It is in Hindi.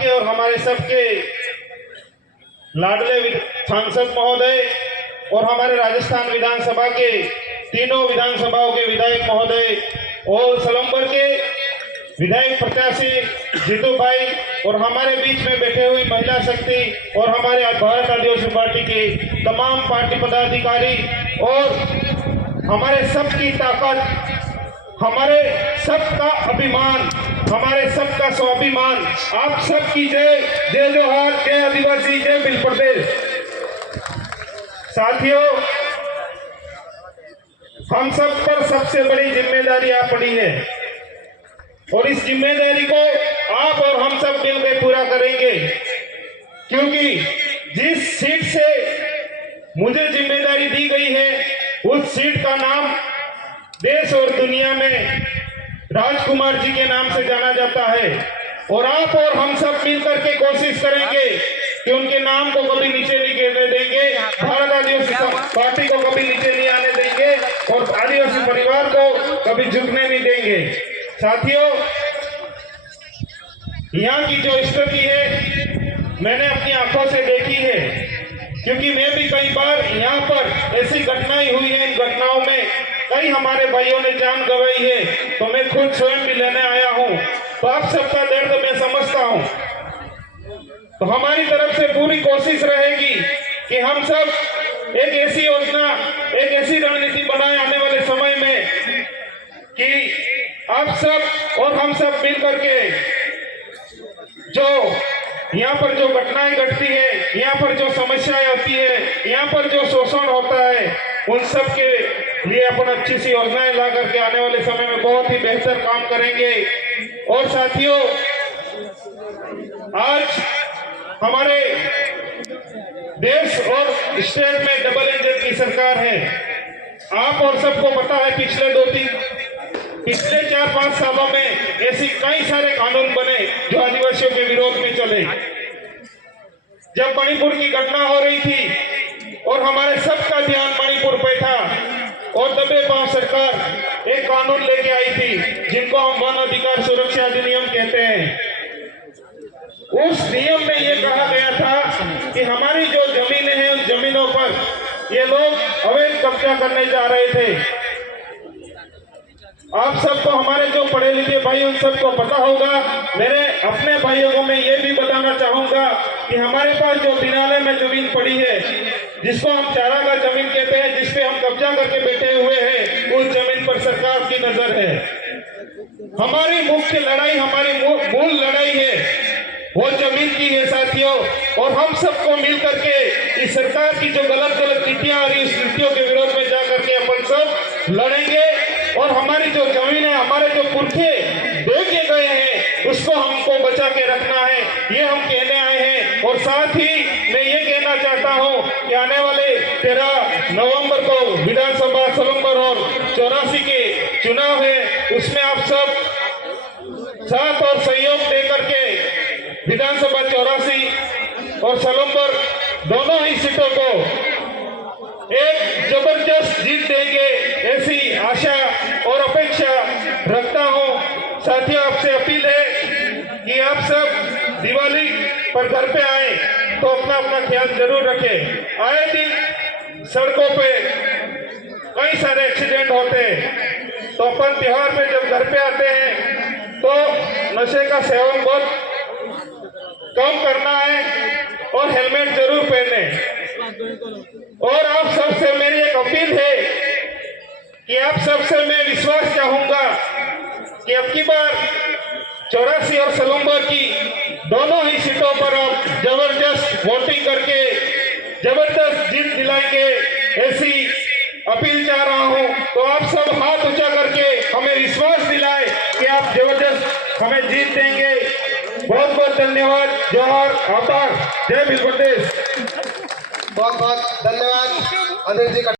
आपके और हमारे सबके लाडले सांसद महोदय और हमारे राजस्थान विधानसभा के तीनों विधानसभाओं के विधायक महोदय और सलम्बर के विधायक प्रत्याशी जीतू भाई और हमारे बीच में बैठे हुए महिला शक्ति और हमारे भारत आदिवासी पार्टी के तमाम पार्टी पदाधिकारी और हमारे सबकी ताकत, हमारे सबका अभिमान, हमारे सबका स्वाभिमान, आप सबकी जय। जय जोहार, जय आदिवासी, जय भील प्रदेश। साथियों, हम सब पर सबसे बड़ी जिम्मेदारी आ पड़ी है और इस जिम्मेदारी को आप और हम सब मिलकर पूरा करेंगे, क्योंकि जिस सीट से मुझे जिम्मेदारी दी गई है उस सीट का नाम देश और दुनिया में राजकुमार जी के नाम से जाना जाता है और आप और हम सब मिलकर के कोशिश करेंगे कि उनके नाम को कभी नीचे नहीं गिरने देंगे, भारत आदिवासी पार्टी को कभी नीचे नहीं आने देंगे और आदिवासी परिवार को कभी झुकने नहीं देंगे। साथियों, यहाँ की जो स्थिति है मैंने अपनी आंखों से देखी है, क्योंकि मैं भी कई बार यहाँ पर ऐसी घटनाएं हुई है। इन घटनाओं में कई हमारे भाइयों ने जान गंवाई है, तो मैं खुद स्वयं भी लेने आया हूँ, तो आप सबका दर्द मैं समझता हूँ। तो हमारी तरफ से पूरी कोशिश रहेगी कि हम सब एक ऐसी योजना, एक ऐसी रणनीति बनाए आने वाले समय में कि आप सब और हम सब मिल करके जो यहाँ पर जो घटनाएं घटती है, यहाँ पर जो समस्याएं होती है, यहाँ पर जो शोषण होता है, उन सब के लिए अपन अच्छी सी योजनाएं ला करके आने वाले समय में बहुत ही बेहतर काम करेंगे। और साथियों, आज हमारे देश और स्टेट में डबल इंजन की सरकार है। आप और सबको पता है पिछले 4-5 सालों में ऐसी कई सारे कानून बने जो आदिवासियों के विरोध में चले। जब मणिपुर की घटना हो रही थी और हमारे सबका ध्यान मणिपुर पे था और दबे पांव सरकार एक कानून लेके आई थी जिनको हम वन अधिकार सुरक्षा अधिनियम कहते हैं। उस नियम में ये कहा गया था कि हमारी जो जमीनें हैं उन जमीनों पर ये लोग अवैध कब्जा करने जा रहे थे। आप सबको, हमारे जो पढ़े लिखे भाई उन सबको पता होगा। मेरे अपने भाइयों को मैं ये भी बताना चाहूंगा कि हमारे पास जो बिनाले में जमीन पड़ी है, जिसको हम चारागाह जमीन कहते हैं, जिसपे हम कब्जा करके बैठे हुए हैं, उस जमीन पर सरकार की नजर है। हमारी मुख्य लड़ाई, हमारी मूल लड़ाई है वो जमीन की है साथियों। और हम सबको मिल करके इस सरकार की जो गलत नीतियां आ रही, उस नीतियों के विरोध में जा करके अपन सब लड़ेंगे और हमारी जो जमीन है, हमारे जो पुरखे दे के गए हैं, उसको हमको बचा के रखना है, ये हम कहने आए हैं। और साथ ही मैं ये कहना चाहता हूँ कि आने वाले 13 नवंबर को विधानसभा सलम्बर और 84 के चुनाव है, उसमें आप सब साथ और सहयोग दे करके विधानसभा 84 और सलम्बर दोनों ही सीटों को एक जबरदस्त जीत देंगे, ऐसी आशा और अपेक्षा रखता हूं। साथियों, आपसे अपील है कि आप सब दिवाली पर घर पे आए तो अपना अपना ख्याल जरूर रखें। आए दिन सड़कों पे कई सारे एक्सीडेंट होते हैं, तो अपन त्योहार पे जब घर पे आते हैं तो नशे का सेवन बहुत कम करना है और हेलमेट जरूर पहने। और आप सबसे मेरी एक अपील है कि आप सबसे मैं विश्वास चाहूंगा कि अब की बार 84 और सलम्बर की दोनों ही सीटों पर आप जबरदस्त वोटिंग करके जबरदस्त जीत दिलाएंगे, ऐसी अपील चाह रहा हूं। तो आप सब हाथ ऊंचा करके हमें विश्वास दिलाए कि आप जबरदस्त हमें जीत देंगे। बहुत बहुत धन्यवाद। जोहार, आभार, जय भील प्रदेश। बहुत बहुत धन्यवाद अनिल जी का।